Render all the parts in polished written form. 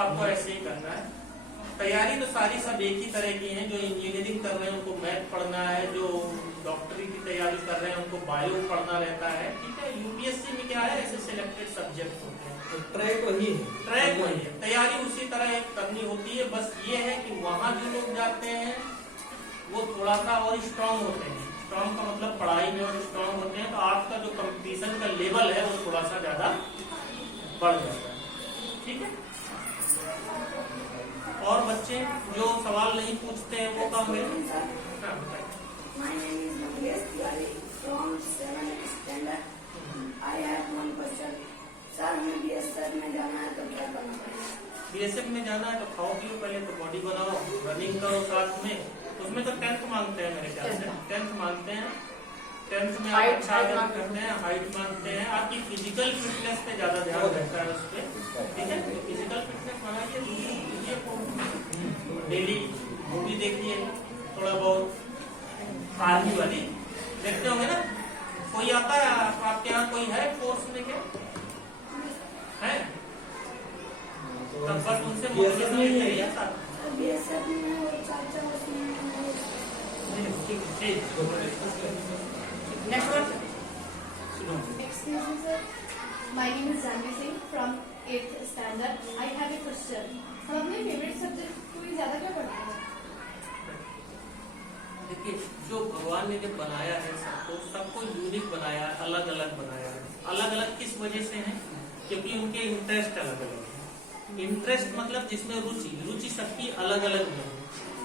आपको ऐसे ही करना है। तैयारी तो सारी सब एक ही तरह की है। जो इंजीनियरिंग कर रहे हैं उनको मैथ पढ़ना है, जो डॉक्टरी की तैयारी कर रहे हैं उनको बायो पढ़ना रहता है। ठीक है, यूपीएससी में क्या है, ऐसे सिलेक्टेड सब्जेक्ट होते हैं, तो ट्रैक वही है, ट्रैक वही है, तैयारी उसी तरह करनी होती है। बस ये है कि वहाँ जो लोग जाते हैं वो थोड़ा सा और स्ट्रांग होते हैं। स्ट्रांग का मतलब पढ़ाई में और स्ट्रांग होते हैं, तो आपका जो कंपटीशन का लेवल है वो थोड़ा सा ज्यादा बढ़ जाता है। ठीक है, और बच्चे जो सवाल नहीं पूछते हैं वो काम है। My name is Mangesh Tiwari from 7th standard. I have one question. Sir हमें बीएसएफ में जाना है तो क्या करना पड़ेगा? बीएसएफ में जाना है तो खाओ पियो, पहले तो बॉडी बनाओ, रनिंग करो साथ में। उसमें तो 10th मांगते हैं मेरे ख्याल से, 10th मांगते हैं। 10th में आप अच्छा करते हैं, हाइट मांगते हैं, आपकी फिजिकल फिटनेस पे ज्यादा ध्यान रहता है उस पर। ठीक है, फिजिकल फिटनेस बनाइए, डेली मूवी देखिए, थोड़ा बहुत आर्मी वाली देखते होंगे ना। कोई आता है आपके यहाँ, कोई है फोर्स में क्या है? तब बस उनसे मोटिवेशन लेते हैं साथ। बीएसएफ में वो चाचा उसमें Excuse me, sir. My name is Janvi Singh from 8th standard. I have a question. हम अपने फेवरेट सब्जेक्ट को ही ज्यादा क्या पढ़ते हैं? देखिए, जो भगवान ने जब बनाया है सबको यूनिक बनाया है, अलग अलग बनाया है। अलग अलग किस वजह से है? क्योंकि उनके इंटरेस्ट अलग अलग है। इंटरेस्ट मतलब जिसमें रुचि सबकी अलग अलग है।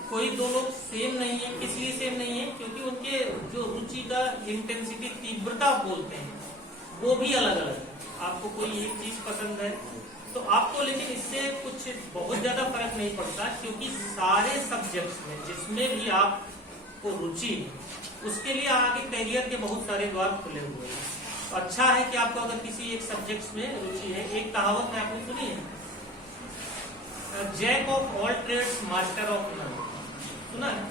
कोई दो लोग सेम नहीं है। किस लिए सेम नहीं है? क्योंकि उनके जो रुचि का इंटेंसिटी, तीव्रता बोलते हैं, वो भी अलग अलग है। आपको कोई एक चीज पसंद है तो आपको, लेकिन इससे कुछ बहुत ज्यादा फर्क नहीं पड़ता, क्योंकि सारे सब्जेक्ट्स में जिसमें भी आपको रुचि है उसके लिए आगे करियर के बहुत सारे द्वार खुले हुए हैं। तो अच्छा है कि आपको अगर किसी एक सब्जेक्ट्स में रुचि है। एक कहावत में आपने सुनी है, jack of all trades master of none. सुना है?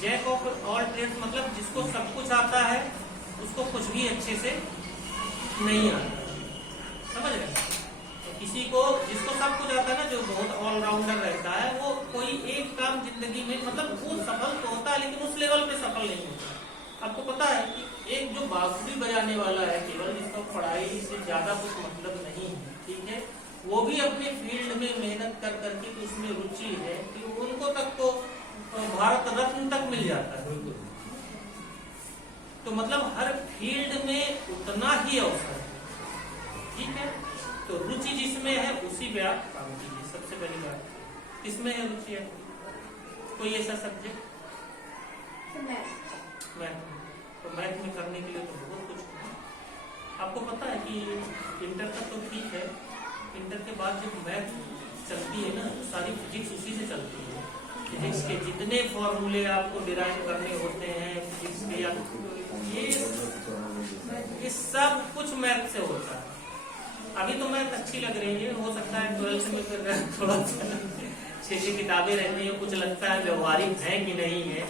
जैक ऑफ ऑल ट्रेड्स मतलब जिसको सब कुछ आता है उसको कुछ भी अच्छे से नहीं आता। समझ रहे? तो किसी को जिसको सब कुछ आता है ना, जो बहुत ऑलराउंडर रहता है, वो कोई एक काम जिंदगी में, मतलब वो सफल तो होता है लेकिन उस लेवल पे सफल नहीं होता। आपको पता है कि एक जो बांसुरी बजाने वाला है, केवल जिसका पढ़ाई से ज्यादा कुछ मतलब नहीं है, ठीक है, वो भी अपने फील्ड में मेहनत कर करके तो उसमें रुचि है कि उनको तक तो भारत रत्न तक मिल जाता है। तो मतलब हर फील्ड में उतना ही अवसर है। ठीक है, तो रुचि जिसमें है उसी पे आप काम कीजिए। सबसे पहली बात, किसमें है रुचि है? कोई ऐसा सब्जेक्ट? मैथ। तो मैथ में करने के लिए तो बहुत कुछ है। आपको पता है कि इंटर तक तो ठीक है, इंटर के बाद जब मैथ चलती है ना, तो सारी फिजिक्स उसी से चलती है। फिजिक्स के जितने फॉर्मूले आपको डिराइव करने होते हैं फिजिक्स के, या ये सब कुछ मैथ से होता है। अभी तो मैथ अच्छी लग रही है, हो सकता है 12th में फिर थोड़ा 6 किताबें रहती है, कुछ लगता है व्यवहारिक है कि नहीं है,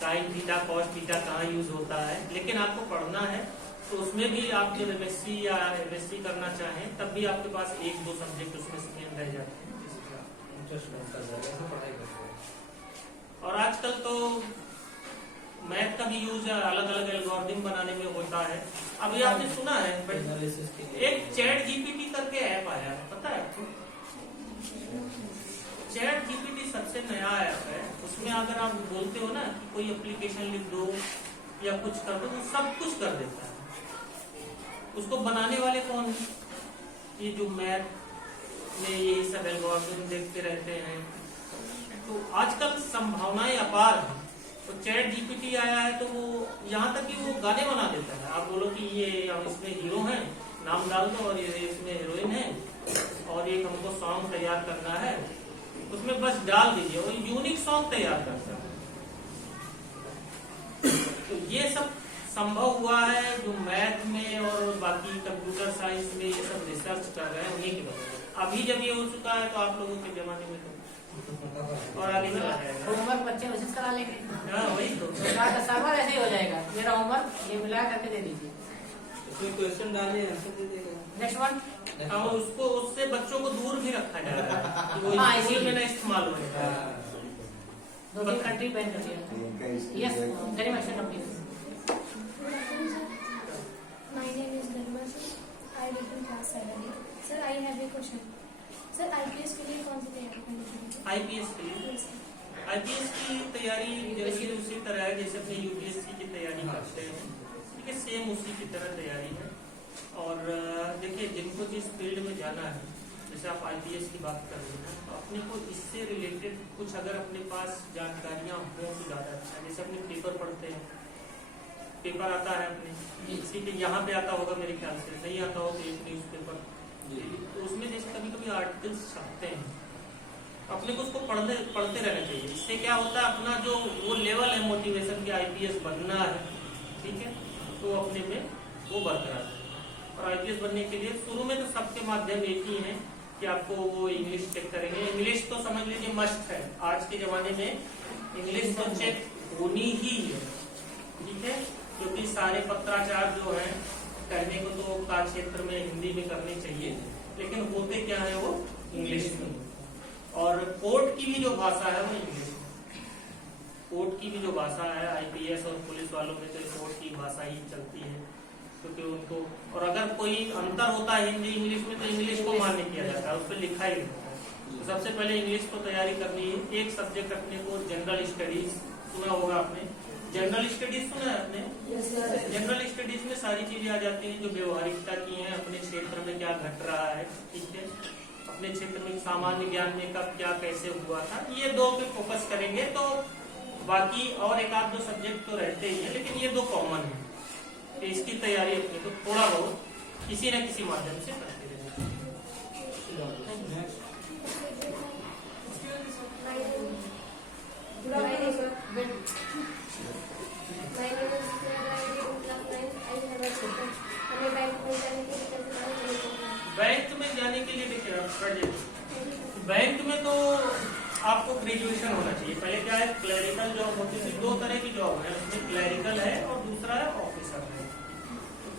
साइन थीटा कॉस थीटा कहाँ यूज होता है, लेकिन आपको पढ़ना है। तो उसमें भी आप जब एमएससी या एमएससी करना चाहें तब भी आपके पास 1-2 सब्जेक्ट उसमें सेम रह जाते हैं। और आजकल तो मैथ का भी यूज अलग अलग एल्गोरिथम बनाने में होता है। अभी आपने सुना है एक चैट जीपीटी करके ऐप आया है, पता है आपको? चैट जीपीटी सबसे नया ऐप है। उसमें अगर आप बोलते हो ना कि कोई एप्लीकेशन लिख दो या कुछ कर दो, तो सब कुछ कर देता है। उसको बनाने वाले कौन है? ये जो मैथ में यही सब एल्गोरिथम देखते रहते हैं। तो आजकल संभावनाएं अपार है। तो चैट जीपीटी आया है तो वो यहाँ तक कि वो गाने बना देता है। आप बोलो कि ये इसमें हीरो है, नाम डाल दो, और ये इसमें हीरोइन है, और एक हमको सॉन्ग तैयार करना है, उसमें बस डाल दीजिए और यूनिक सॉन्ग तैयार करता है। तो ये सब संभव हुआ है जो मैथ में और बाकी कंप्यूटर साइंस में ये सब रिसर्च कर रहे हैं, उन्हीं की वजह से। अभी जब ये हो चुका है तो आप लोगों के जमाने में तो और आगे चला जाएगा। होमवर्क बच्चे कोशिश करा लेंगे। हाँ, वही तो सर्वर ऐसे ही हो जाएगा। मेरा होमवर्क ये मिला करके दे दीजिए। कोई क्वेश्चन डालिए, आंसर दे देगा। Next one. और उसको उससे बच्चों को दूर भी रखा जा रहा है कि वो हाँ, स्कूल इसीलिए। में ना इस्तेमाल हो जाए। 2-3 कंट्री बैन कर दिया। यस, गरिमा से complete. My name is Garima Singh. I read in class 7. Sir, I have a question. Sir, IPS के लिए कौन सी तैयारी करनी चाहिए? आईपीएस के लिए Yes, sir. आईपीएस की तैयारी जैसे उसी तरह है जैसे अपने यूपीएससी की तैयारी करते हैं, ठीक है, सेम उसी की तरह तैयारी है। और देखिए, जिनको जिस फील्ड में जाना है, जैसे आप आईपीएस की बात कर रहे हैं, तो अपने को इससे रिलेटेड कुछ अगर अपने पास जानकारियां हो तो ज़्यादा अच्छा है। जैसे अपने पेपर पढ़ते हैं, पेपर आता है अपने इसी के यहाँ पे आता होगा मेरे ख्याल से, नहीं आता हो तो एक न्यूज पेपर, तो उसमें जैसे कभी कभी आर्टिकल्स छपते हैं, अपने को उसको पढ़ते रहना चाहिए। इससे क्या होता है, अपना जो वो लेवल है मोटिवेशन की आईपीएस बनना है, ठीक है, तो अपने में वो बरकरार है। और आईपीएस बनने के लिए शुरू में तो सबके माध्यम एक ही है कि आपको वो इंग्लिश चेक करेंगे। इंग्लिश तो समझ लीजिए मस्ट है, आज के जमाने में इंग्लिश तो चेक होनी ही है, ठीक है, क्योंकि सारे पत्राचार जो है करने को तो कार्य क्षेत्र में हिंदी में करने चाहिए, लेकिन होते क्या है वो इंग्लिश में। और कोर्ट की भी जो भाषा है वो इंग्लिश में, कोर्ट की भी जो भाषा है आईपीएस और पुलिस वालों में तो कोर्ट की भाषा ही चलती है, क्योंकि उनको, और अगर कोई अंतर होता है हिंदी इंग्लिश में तो इंग्लिश को मान्य किया जाता है, उस पर लिखा ही रहता है। तो सबसे पहले इंग्लिश को तैयारी करनी है। एक सब्जेक्ट अपने को जनरल स्टडीज, सुना होगा आपने, जनरल स्टडीज सुना है आपने? जनरल स्टडीज में सारी चीजें आ जाती हैं जो व्यवहारिकता की हैं, अपने क्षेत्र में क्या घट रहा है, ठीक है, अपने क्षेत्र में सामान्य ज्ञान में कब क्या कैसे हुआ था, ये दो पे फोकस करेंगे। तो बाकी और एक आध दो सब्जेक्ट तो रहते ही हैं, लेकिन ये दो कॉमन है। तो इसकी तैयारी अपने को थोड़ा बहुत किसी न किसी माध्यम से करते रहना चाहिए। My name is Priya. I read in class 9. I have a question. हमें बैंक में जाने के लिए कैसे जाना चाहिए? बैंक में जाने के लिए देखिए आप पढ़ लीजिए। बैंक में तो आपको ग्रेजुएशन होना चाहिए। पहले क्या है, क्लरिकल जॉब होती है, दो तरह की जॉब है, उसमें क्लरिकल है और दूसरा है ऑफिसर है।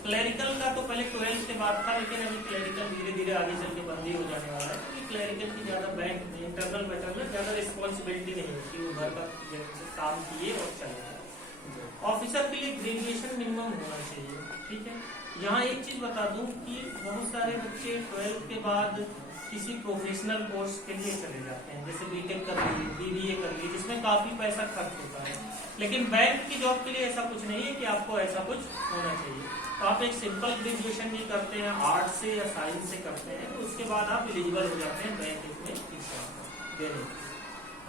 क्लरिकल का तो पहले 12th के बाद था, लेकिन अभी क्लरिकल धीरे धीरे आगे चल के बंद ही हो जाने वाला है, क्योंकि क्लरिकल की ज्यादा बैंक में इंटरनल मैटर में ज्यादा रिस्पॉन्सिबिलिटी नहीं होती, वो घर का काम किए और चले जाए। ऑफिसर के लिए ग्रेजुएशन मिनिमम होना चाहिए, ठीक है। यहाँ एक चीज बता दूं कि बहुत सारे बच्चे 12th के बाद किसी प्रोफेशनल कोर्स के लिए चले जाते हैं, जैसे बीटेक कर लीजिए, बीबीए कर लीजिए, जिसमें काफी पैसा खर्च होता है। लेकिन बैंक की जॉब के लिए ऐसा कुछ नहीं है कि आपको ऐसा कुछ होना चाहिए। तो आप एक सिंपल ग्रेजुएशन भी करते हैं, आर्ट से या साइंस से करते हैं, तो उसके बाद आप एलिजिबल हो जाते हैं बैंक में एग्जाम देने।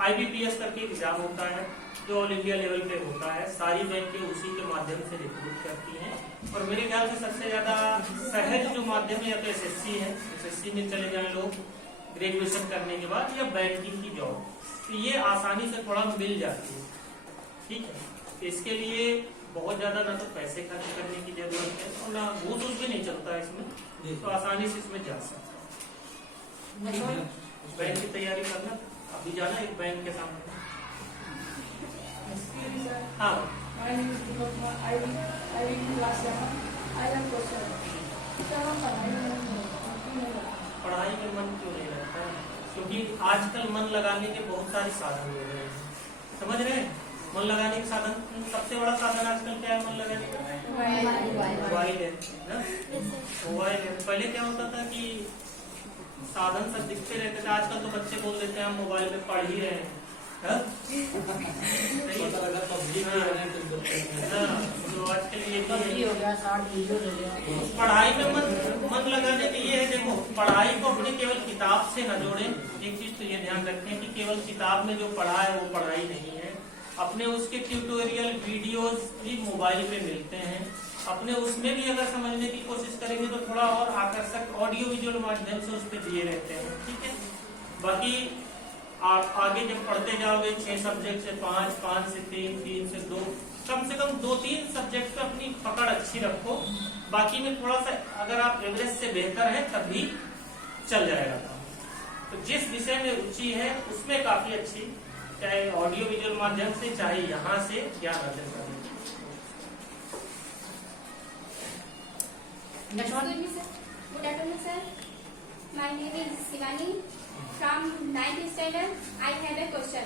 IBPS करके एग्जाम होता है जो ऑल इंडिया लेवल पे होता है, सारी बैंकें उसी के माध्यम से रिक्रूट करती हैं। और मेरे ख्याल से सबसे ज्यादा सहज जो माध्यम है या तो SSC है, SSC में चले जाए लोग ग्रेजुएशन करने के बाद, या बैंकिंग की जॉब, तो ये आसानी से थोड़ा मिल जाती है, ठीक है। तो इसके लिए बहुत ज्यादा ना तो पैसे खर्च करने की जरूरत है और ना घूस भी नहीं चलता है इसमें, तो आसानी से इसमें जा सकते हैं। बैंक की तैयारी करना, अभी जाना एक बैंक के सामने। हाँ, My name is Deepak Kumar. I read in class 7. I have question. क्या हम पढ़ाई में मन नहीं लगता? पढ़ाई में मन क्यों नहीं लगता है? क्योंकि आजकल मन लगाने के बहुत सारे साधन हो गए हैं, समझ रहे हैं? मन लगाने के साधन, सबसे बड़ा साधन आजकल क्या है मन लगाने का? मोबाइल है ना, मोबाइल है। पहले क्या होता था कि साधन सब दिखते रहते थे, आजकल तो बच्चे बोल देते हैं हम मोबाइल में पढ़ ही रहे हैं। तो आजकल ये हो गया, शॉर्ट वीडियो हो गया। पढ़ाई में मन लगाने के ये है, देखो पढ़ाई को अपने केवल किताब से न जोड़ें। एक चीज तो ये ध्यान रखें कि केवल किताब में जो पढ़ा है वो पढ़ाई नहीं है, अपने उसके ट्यूटोरियल वीडियोस भी मोबाइल पे मिलते हैं, अपने उसमें भी अगर समझने की कोशिश करेंगे तो थोड़ा और आकर्षक ऑडियो विजुअल माध्यम से उस पर दिए रहते हैं, ठीक है। बाकी आप आगे जब पढ़ते जाओगे 6 सब्जेक्ट से 5, 5 से 3, 3 से 2, कम से कम 2-3 सब्जेक्ट पे अपनी पकड़ अच्छी रखो। बाकी में थोड़ा सा अगर आप एवरेज से बेहतर है तब भी चल जाएगा काम। तो जिस विषय में रुचि है उसमें काफी अच्छी, चाहे ऑडियो विजुअल माध्यम से चाहे यहाँ से ज्ञान अर्जन करने। Next one. Good afternoon, sir. My name is Shivani from 9th standard. I have a question.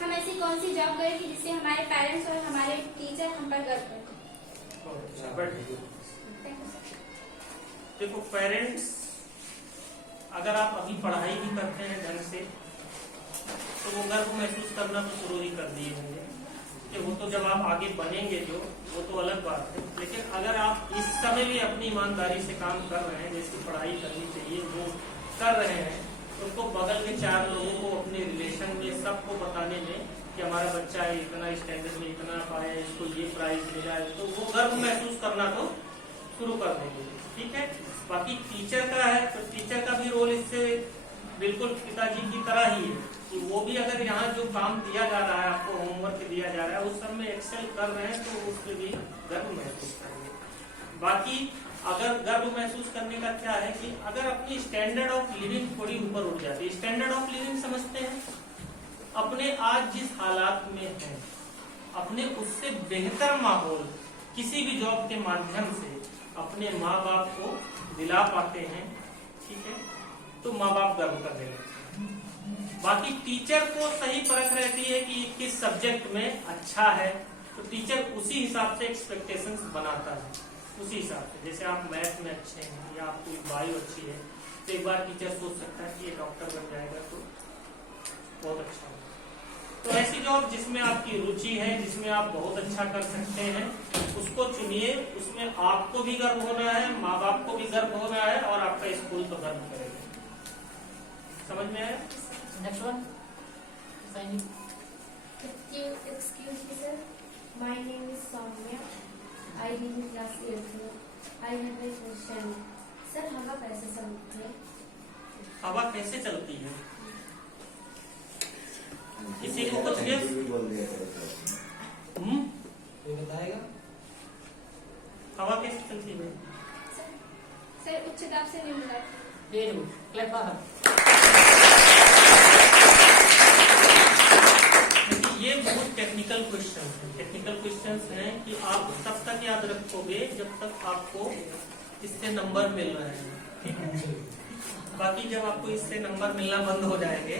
हम ऐसी कौन सी जॉब करें कि जिससे हमारे पेरेंट्स और हमारे टीचर हम पर गर्व करें? देखो पेरेंट्स, अगर आप अभी पढ़ाई भी करते हैं ढंग से तो वो गर्व महसूस करना तो शुरू ही कर दिए होंगे कि वो तो जब आप आगे बनेंगे जो वो तो अलग बात है। लेकिन अगर आप इस समय भी अपनी ईमानदारी से काम कर रहे हैं, जैसी पढ़ाई करनी चाहिए वो कर रहे हैं, तो उसको बगल के 4 लोगों को अपने रिलेशन में सबको बताने में कि हमारा बच्चा है इतना स्टैंडर्ड में इतना पाया, इसको ये प्राइज मिला है, तो वो गर्व महसूस करना तो शुरू कर देंगे। ठीक है। बाकी टीचर का है तो टीचर का भी रोल इससे बिल्कुल पिताजी की तरह ही है कि वो भी अगर यहाँ जो काम दिया जा रहा है, आपको होमवर्क दिया जा रहा है, उस सब में एक्सेल कर रहे हैं तो उसके भी गर्व महसूस करेंगे। बाकी अगर गर्व महसूस करने का क्या है कि अगर अपनी स्टैंडर्ड ऑफ लिविंग थोड़ी ऊपर उठ जाती है। स्टैंडर्ड ऑफ लिविंग समझते हैं, अपने आज जिस हालात में है अपने उससे बेहतर माहौल किसी भी जॉब के माध्यम से अपने माँ बाप को दिला पाते हैं। ठीक है, तो माँ बाप गर्व कर देंगे। बाकी टीचर को सही परख रहती है कि किस सब्जेक्ट में अच्छा है, तो टीचर उसी हिसाब से एक्सपेक्टेशंस बनाता है। उसी हिसाब से जैसे आप मैथ में अच्छे हैं या आपकी बायो अच्छी है तो एक बार टीचर सोच सकता है कि ये डॉक्टर बन जाएगा तो बहुत अच्छा है। तो ऐसी जॉब जिसमें आपकी रुचि है, जिसमें आप बहुत अच्छा कर सकते हैं, उसको चुनिए। उसमें आपको भी गर्व होना है, माँ बाप को भी गर्व होना है और आपका स्कूल तो गर्व करेगा। समझ में आया? Next one. Signing. Excuse me, sir. My name is Soumya. I live in class 8th. I have a question. Sir, हवा कैसे चलती है? हवा कैसे चलती है? किसी को कुछ गिफ्ट बताएगा? हवा कैसे चलती है? सर उच्च दाब से निम्न दाब। Very good. Clap for her. ये बहुत टेक्निकल क्वेश्चन है। टेक्निकल क्वेश्चन हैं कि आप तब तक याद रखोगे जब तक आपको इससे नंबर मिल रहे हैं। ठीक है। बाकी जब आपको इससे नंबर मिलना बंद हो जाएंगे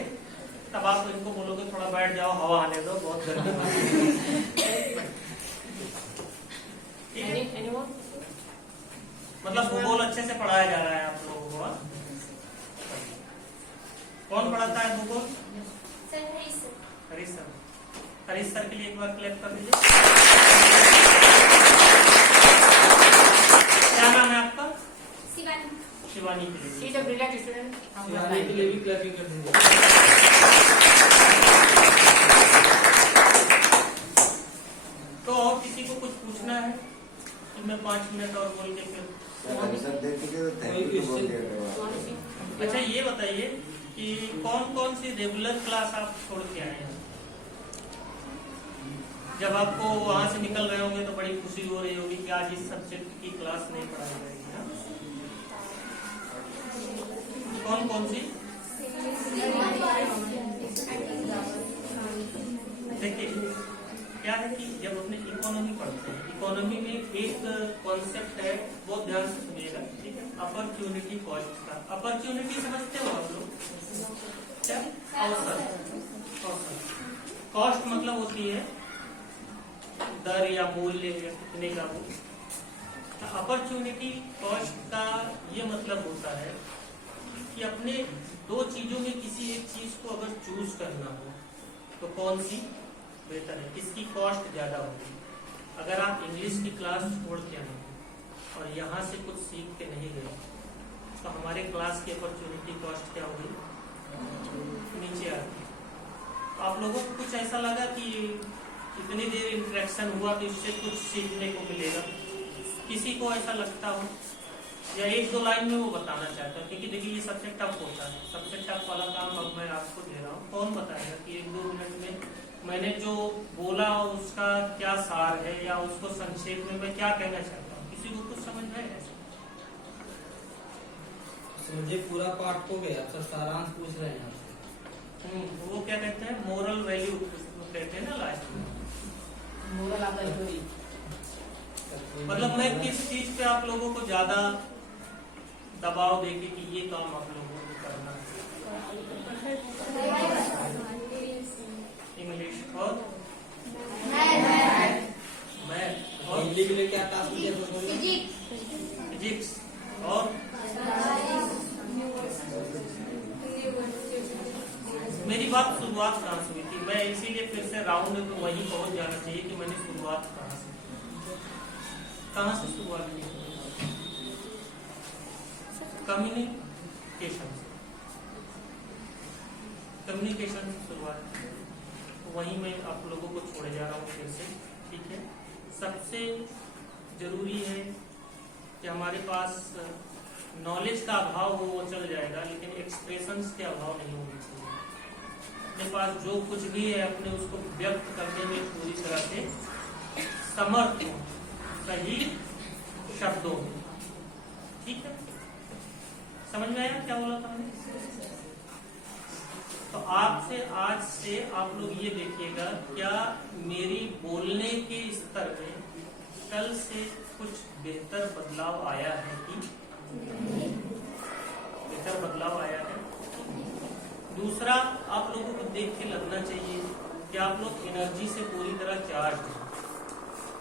तब आप इनको बोलोगे थोड़ा बैठ जाओ, हवा आने दो, बहुत गर्मी है। ठीक है। Anyone? मतलब भूगोल अच्छे से पढ़ाया जा रहा है आप लोगों को। कौन पढ़ाता है भूगोल? Sir Harish sir. Harish sir. Harish sir के लिए एक बार क्लैप कर दीजिए। क्या नाम है आपका? शिवानी। शिवानी के लिए। She is a brilliant student. Shivani के लिए भी क्लैपिंग कर दीजिए। तो और किसी को कुछ पूछना है कि मैं 5 मिनट और बोल के फिर। अच्छा ये बताइए कि कौन कौन सी रेगुलर क्लास आप छोड़ के आए हैं? जब आपको वहां से निकल रहे होंगे तो बड़ी खुशी हो रही होगी कि आज इस सब्जेक्ट की क्लास नहीं पढ़ाई जाएगी। हाँ? कौन कौन सी? देखिए क्या है कि जब अपने इकोनॉमी पढ़ते हैं, इकोनॉमी में एक कॉन्सेप्ट है, बहुत ध्यान से सुनिएगा। ठीक है। अपॉर्चुनिटी कॉस्ट का। अपॉर्चुनिटी समझते हो आप लोग? क्या? अवसर। कॉस्ट मतलब होती है दर या मूल्य या कितने का वो। अपॉर्चुनिटी कॉस्ट का ये मतलब होता है कि अपने 2 चीजों में किसी एक चीज को अगर चूज करना हो तो कौन सी बेहतर है, किसकी कॉस्ट ज्यादा होगी। अगर आप इंग्लिश की क्लास छोड़ के आए और यहाँ से कुछ सीख के नहीं गए तो हमारे क्लास की अपॉर्चुनिटी कॉस्ट क्या होगी? नीचे आती। तो आप लोगों को कुछ ऐसा लगा कि इतनी देर इंटरेक्शन हुआ तो इससे कुछ सीखने को मिलेगा? किसी को ऐसा लगता हो या 1-2 लाइन में वो बताना चाहता हूँ, क्योंकि देखिए ये सबसे टफ होता है। सबसे टफ वाला काम अब मैं आपको दे रहा हूँ। कौन बताएगा कि 1-2 मिनट में मैंने जो बोला उसका क्या सार है या उसको संक्षेप में मैं क्या कहना चाहता हूँ? किसी को कुछ समझ में आया? मुझे पूरा पाठ हो गया, सब सारांश पूछ रहे हैं आपसे। वो क्या कहते हैं? मोरल वैल्यू कहते हैं ना लास्ट में। Moral of the story. मतलब मैं किस चीज पे आप लोगों को ज्यादा दबाव देके कि ये काम आप लोगों को करना है। इंग्लिश और मैथ और हिंदी के लिए क्या टास्क दिया था? फिजिक्स और मेरी बात शुरुआत कहाँ से हुई थी? मैं इसीलिए फिर से राउंड में वहीं पहुंच जाना चाहिए कि मैंने शुरुआत कहाँ से शुरुआत की? कम्युनिकेशन से शुरुआत की। वहीं मैं आप लोगों को छोड़े जा रहा हूँ फिर से, ठीक है। सबसे जरूरी है कि हमारे पास नॉलेज का अभाव हो वो चल जाएगा, लेकिन एक्सप्रेशंस के अभाव नहीं होने चाहिए। अपने पास जो कुछ भी है अपने उसको व्यक्त करने में पूरी तरह से समर्थ हो, सही शब्दों में, ठीक है। समझ में आया क्या बोला था मैंने? तो आपसे आज से आप लोग ये देखिएगा, क्या मेरी बोलने के स्तर में कल से कुछ बेहतर बदलाव आया है कि बेहतर बदलाव आया है? दूसरा, आप लोगों को देख के लगना चाहिए कि आप लोग एनर्जी से पूरी तरह चार्ज हैं।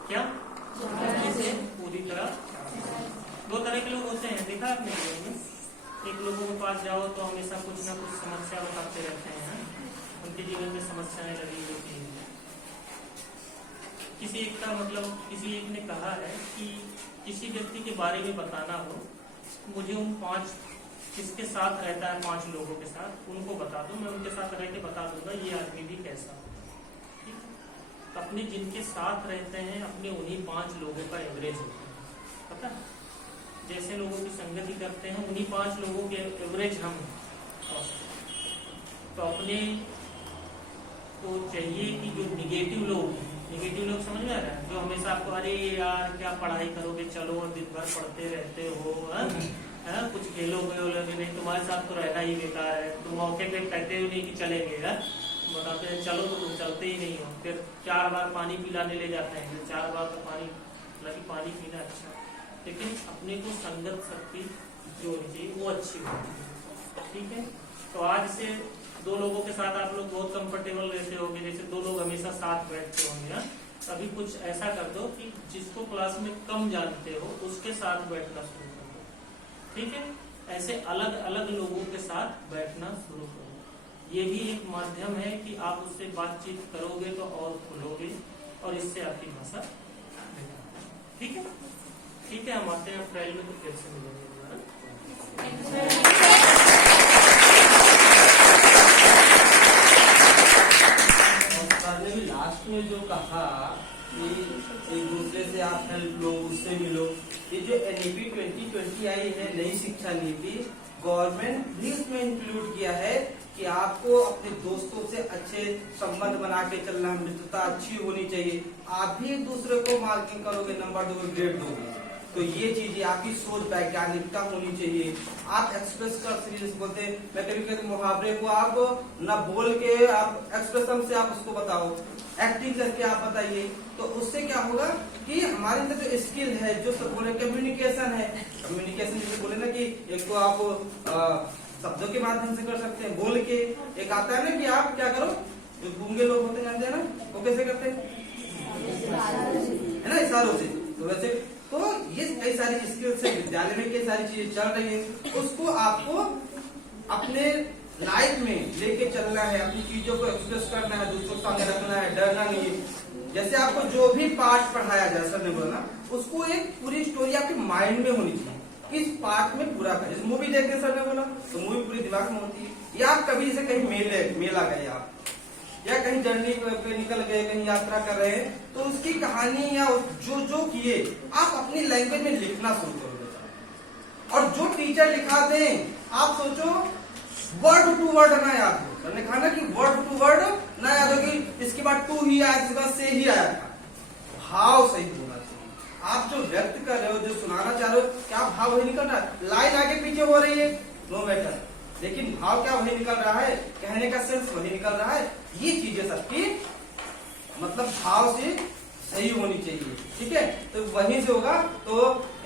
क्या एनर्जी से पूरी तरह? दो तरह के लोग होते हैं, देखा आपने जीवन में। एक लोगों के पास जाओ तो हमेशा कुछ ना कुछ समस्या बताते रहते हैं, उनके जीवन में समस्याएं लगी होती हैं। किसी एक का मतलब, किसी एक ने कहा है कि किसी व्यक्ति के बारे में बताना हो, मुझे उन 5 किसके साथ रहता है, 5 लोगों के साथ, उनको बता दो, मैं उनके साथ रह के बता दूंगा ये आदमी भी कैसा हो, ठीक है। अपने जिनके साथ रहते हैं अपने उन्हीं 5 लोगों का एवरेज होता है, पता है। जैसे लोगों की संगति करते हैं उन्हीं 5 लोगों के एवरेज हम हैं। तो अपने को चाहिए कि जो निगेटिव लोग समझ में आ रहा है, जो हमेशा आपको अरे यार क्या पढ़ाई करोगे, चलो दिन भर पढ़ते रहते हो, है कुछ खेलोगे वोलोगे नहीं, तुम्हारे साथ तो रहना ही बेकार है, तुम मौके पे कहते हो नहीं कि चलेंगे, बताते हैं चलो तो तुम चलते ही नहीं हो। फिर 4 बार पानी पिलाने ले जाते हैं, 4 बार तो पानी, हालांकि पानी पीना अच्छा, लेकिन अपने को संगत शक्ति जो होनी चाहिए वो अच्छी होती है, ठीक है। तो आज से 2 लोगों के साथ आप लोग बहुत कंफर्टेबल रहते होंगे, जैसे 2 लोग हमेशा साथ बैठते होंगे। अभी कुछ ऐसा कर दो कि जिसको क्लास में कम जानते हो उसके साथ बैठना शुरू कर दो, ठीक है। ऐसे अलग अलग लोगों के साथ बैठना शुरू करो। ये भी एक माध्यम है कि आप उससे बातचीत करोगे तो और खुलोगे और इससे आपकी भाषा, ठीक है। ठीक है, हम आते हैं अप्रैल में, तो फिर से मिलेंगे दोबारा। लास्ट में जो कहा कि एक दूसरे से आप हेल्प लो, उससे मिलो, ये जो NEP 2020 आई है नई शिक्षा नीति, गवर्नमेंट भी उसमें इंक्लूड किया है कि आपको अपने दोस्तों से अच्छे संबंध बना के चलना, मित्रता अच्छी होनी चाहिए। आप भी एक दूसरे को मार्किंग करोगे, नंबर दोगे, ग्रेड दोगे, तो ये चीजें आपकी सोच वैज्ञानिकता होनी चाहिए। आप एक्सप्रेस कर सकते, बोलते हैं, मैं कभी कभी मुहावरे को आप न बोल के आप एक्सप्रेशन से आप उसको बताओ, एक्टिंग करके आप बताइए, तो उससे क्या होगा कि हमारे अंदर जो स्किल है, जो सब बोले कम्युनिकेशन है, कम्युनिकेशन जैसे बोले ना कि एक तो आप शब्दों के माध्यम से कर सकते हैं, बोल के, एक आता है ना कि आप क्या करो, जो गूंगे लोग होते हैं जानते हैं ना, वो कैसे करते हैं, है ना, इशारों से। तो वैसे तो ये कई सारी स्किल्स है, विद्यालय में कई सारी चीजें चल रही है, उसको आपको अपने लाइफ में लेके चलना है, अपनी चीजों को एक्सप्रेस करना है, दूसरों के सामने रखना है, डरना नहीं है। जैसे आपको जो भी पार्ट पढ़ाया जाए, सर ने बोला, उसको एक पूरी स्टोरी आपके माइंड में होनी चाहिए, किस पार्ट में पूरा कर। जैसे मूवी देखते सर ने बोला तो मूवी पूरी दिमाग में होती है, या आप कभी जैसे कहीं मेला गए आप, या कहीं जर्नी पे निकल गए, कहीं यात्रा कर रहे हैं, तो उसकी कहानी या जो जो किए आप अपनी लैंग्वेज में लिखना शुरू करोगे। और जो टीचर लिखा दें, आप सोचो वर्ड टू वर्ड ना याद हो, सर ने कहा ना कि वर्ड टू वर्ड ना याद हो कि इसके बाद टू ही आया, इसके बाद से ही आया था। भाव सही होना चाहिए, आप जो व्यक्त कर रहे हो, जो सुनाना चाह रहे हो, क्या भाव वही निकल रहा है। लाइन आगे पीछे हो रही है, नो मैटर, लेकिन भाव क्या वही निकल रहा है, कहने का सेंस वही निकल रहा है। ये चीजें सबकी मतलब भाव से सही होनी चाहिए, ठीक है। तो वहीं से होगा। तो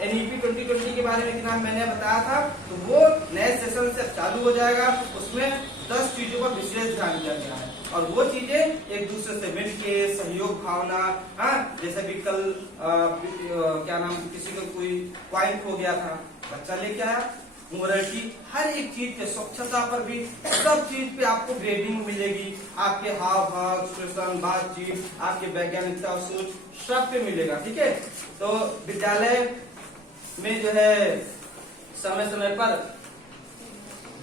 NEP 2020 के बारे में कि नाम मैंने बताया था, तो वो नए सेशन से चालू हो जाएगा। उसमें 10 चीजों पर विशेष ध्यान दिया गया है और वो चीजें एक दूसरे से मिलके सहयोग भावना, हाँ, जैसे भी कल क्या नाम किसी को कोई पॉइंट हो गया था, बच्चा लेके आया, मोरालिटी, हर एक चीज पे, स्वच्छता पर भी, सब चीज पे आपको ग्रेडिंग मिलेगी। आपके हाव भाव, एक्सप्रेशन, बातचीत, आपके वैज्ञानिकता सोच, सब पे मिलेगा, ठीक है। तो विद्यालय में जो है समय समय पर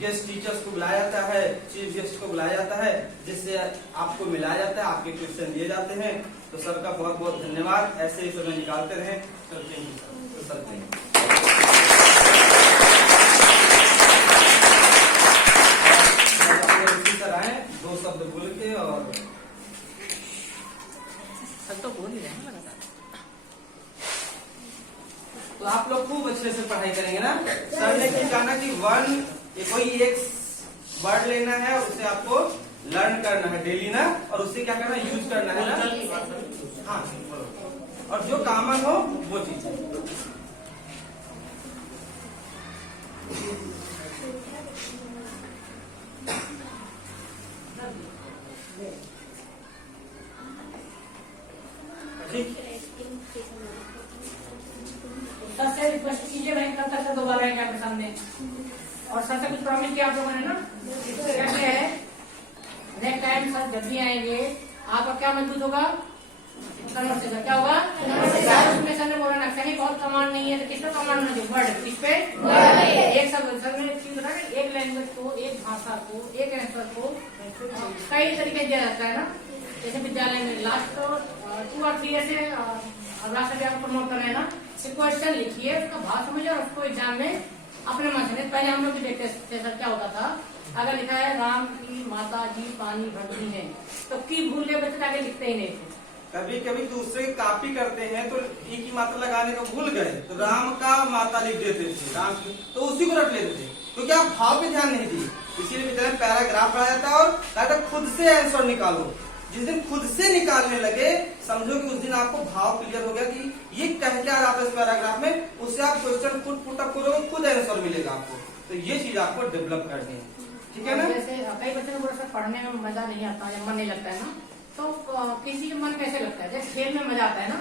गेस्ट टीचर्स को बुलाया जाता है, चीफ गेस्ट को बुलाया जाता है, जिससे आपको मिलाया जाता है, आपके क्वेश्चन दिए जाते हैं। तो सर का बहुत बहुत धन्यवाद, ऐसे ही समय निकालते रहें। Sir thank you sir, thank you. Sir आए 2 शब्द बोल के और सब तो बोल ही रहे हैं लगातार। तो आप लोग खूब अच्छे से पढ़ाई करेंगे ना। सर ने क्या कहना कि कोई एक वर्ड लेना है, उसे आपको लर्न करना है डेली ना, और उससे क्या करना है, यूज करना है ना। हाँ, और जो कॉमन हो वो चीज। ठीक, सर से रिक्वेस्ट कीजिए भाई, कब तक दोबारा आएंगे आपके सामने। और सर से कुछ प्रॉमिस किया आप लोगों ने ना, क्या किया है, नेक्स्ट टाइम सर जब भी आएंगे आपका क्या मजबूत होगा, कन्वर्सेशन क्या होगा। उसमें सर ने बोला ना, कहीं बहुत कमांड नहीं है, तो किस पे कमांड होना चाहिए, वर्ड, किस पे, एक शब्द। सर ने एक चीज बताया, एक लैंग्वेज को, एक भाषा को, एक आंसर को कई तरीके दिया जाता है ना। जैसे विद्यालय में लास्ट 2 और 3 ऐसे राष्ट्र आप प्रमोट कर रहे हैं ना, क्वेश्चन लिखिए, उसका भाव समझिए और उसको एग्जाम में अपने मन से। पहले हम लोग भी देखते थे सर, क्या होता था, अगर लिखा है राम की माता जी पानी भरती है, तो की भूल गए बच्चे आगे लिखते ही नहीं थे। कभी कभी दूसरे कॉपी करते हैं तो ई की मात्रा लगाने को भूल गए, तो राम का माता लिख देते थे, राम की, तो उसी को रख लेते थे, क्योंकि आप भाव पे ध्यान नहीं दिए। इसीलिए विद्यालय में पैराग्राफ पढ़ा जाता है और कहता है खुद से आंसर निकालो। जिस दिन खुद से निकालने लगे, समझो कि उस दिन आपको भाव क्लियर हो गया कि ये कह क्या रहा था इस पैराग्राफ में, उससे आप क्वेश्चन खुद पुटअप करोगे, खुद आंसर मिलेगा आपको। तो ये चीज आपको डेवलप करनी है, ठीक है ना। जैसे कई बच्चों को बोला सर पढ़ने में मजा नहीं आता या मन नहीं लगता है ना, तो किसी के मन कैसे लगता है, जैसे खेल में मजा आता है ना।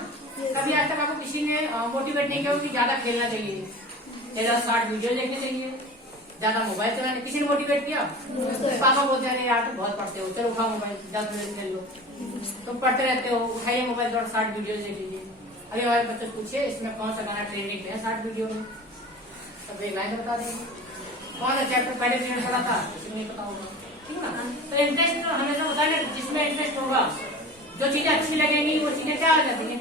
कभी आज तक आपको किसी ने मोटिवेट नहीं किया कि ज्यादा खेलना चाहिए, 60 वीडियो देखने चाहिए, ज्यादा मोबाइल चलाने, किसी ने मोटिवेट किया। पापा बोलते हैं यार तुम बहुत पढ़ते हो, चलो उठाओ मोबाइल 10 मिनट खेल लो, तुम पढ़ते रहते हो, उठाइए मोबाइल और 60 वीडियो देख लीजिए। अभी हमारे बच्चे पूछिए इसमें कौन सा गाना ट्रेंडिंग में है 60 वीडियो में, तब एक लाइन बता देंगे। कौन सा चैप्टर पहले पीरियड पढ़ा था, किसी को नहीं पता होगा, ठीक है ना। तो इंटरेस्ट हमेशा बताया, जिसमें इंटरेस्ट होगा, जो चीजें अच्छी लगेंगी वो चीजें क्या आ जाती है।